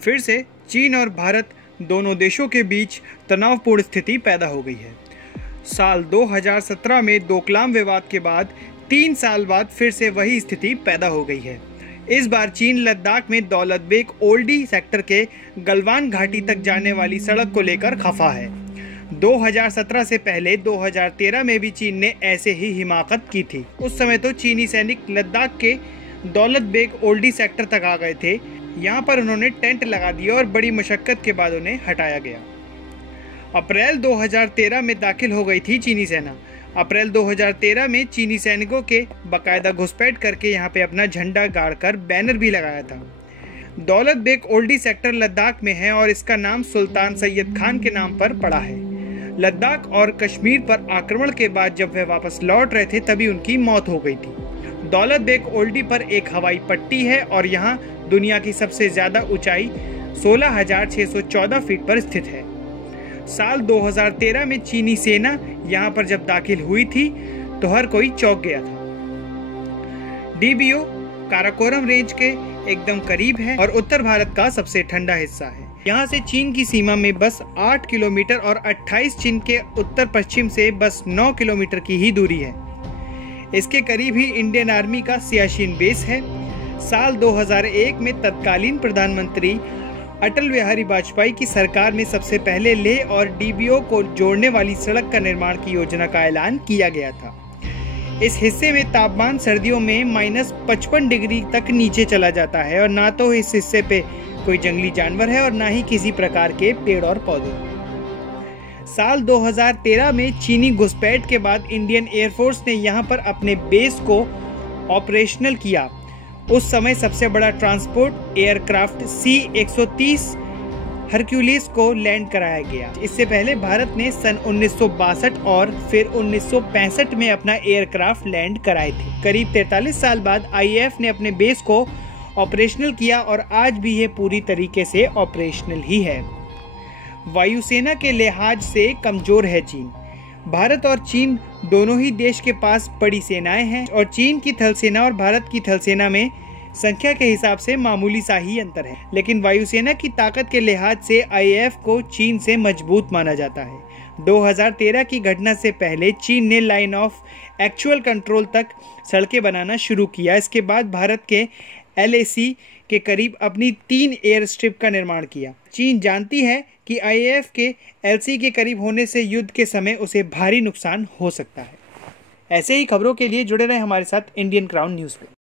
फिर से चीन और भारत दोनों देशों के बीच तनावपूर्ण स्थिति पैदा हो गई है। साल 2017 में डोकलाम विवाद के बाद 3 साल बाद फिर से वही स्थिति पैदा हो गई है। इस बार चीन लद्दाख में दौलत बेग ओल्डी सेक्टर के गलवान घाटी तक जाने वाली सड़क को लेकर खफा है। 2017 से पहले 2013 में भी चीन ने ऐसे ही हिमाकत की थी। उस समय तो चीनी सैनिक लद्दाख के दौलत बेग ओल्डी सेक्टर तक आ गए थे। यहाँ पर उन्होंने टेंट लगा दिया और बड़ी मशक्कत के बाद उन्हें हटाया गया। अप्रैल 2013 में दाखिल हो गई थी चीनी सेना। अप्रैल 2013 में चीनी सैनिकों के बाकायदा घुसपैठ करके यहाँ पे अपना झंडा गाड़कर बैनर भी लगाया था। दौलत बेग ओल्डी सेक्टर लद्दाख में है और इसका नाम सुल्तान सैयद खान के नाम पर पड़ा है। लद्दाख और कश्मीर पर आक्रमण के बाद जब वे वापस लौट रहे थे तभी उनकी मौत हो गई थी। दौलत बेग ओल्डी पर एक हवाई पट्टी है और यहाँ दुनिया की सबसे ज्यादा ऊंचाई 16,614 फीट पर स्थित है। साल 2013 में चीनी सेना यहाँ पर जब दाखिल हुई थी तो हर कोई चौंक गया था। डीबीओ काराकोरम रेंज के एकदम करीब है और उत्तर भारत का सबसे ठंडा हिस्सा है। यहाँ से चीन की सीमा में बस 8 किलोमीटर और 28 चीन के उत्तर पश्चिम से बस 9 किलोमीटर की ही दूरी है। इसके करीब ही इंडियन आर्मी का सियाचिन बेस है। साल 2001 में तत्कालीन प्रधानमंत्री अटल बिहारी वाजपेयी की सरकार में सबसे पहले लेह और डीबीओ को जोड़ने वाली सड़क का निर्माण की योजना का ऐलान किया गया था। इस हिस्से में तापमान सर्दियों में -55 डिग्री तक नीचे चला जाता है और ना तो इस हिस्से पे कोई जंगली जानवर है और ना ही किसी प्रकार के पेड़ और पौधे। साल 2013 में चीनी घुसपैठ के बाद इंडियन एयरफोर्स ने यहाँ पर अपने बेस को ऑपरेशनल किया। उस समय सबसे बड़ा ट्रांसपोर्ट एयरक्राफ्ट C-130 हरक्यूलिस को लैंड कराया गया। इससे पहले भारत ने सन 1962 और फिर 1965 में अपना एयरक्राफ्ट लैंड कराए थे। करीब 43 साल बाद IAF ने अपने बेस को ऑपरेशनल किया और आज भी ये पूरी तरीके से ऑपरेशनल ही है। वायुसेना के लिहाज से कमजोर है चीन। भारत और चीन दोनों ही देश के पास बड़ी सेनाएं हैं और चीन की थल सेना और भारत की थल सेना में संख्या के हिसाब से मामूली सा ही अंतर है, लेकिन वायुसेना की ताकत के लिहाज से IAF को चीन से मजबूत माना जाता है। 2013 की घटना से पहले चीन ने लाइन ऑफ एक्चुअल कंट्रोल तक सड़कें बनाना शुरू किया। इसके बाद भारत के LAC के करीब अपनी 3 एयर स्ट्रिप का निर्माण किया। चीन जानती है कि IAF के LC के करीब होने से युद्ध के समय उसे भारी नुकसान हो सकता है। ऐसे ही खबरों के लिए जुड़े रहें हमारे साथ इंडियन क्राउन न्यूज़ पे।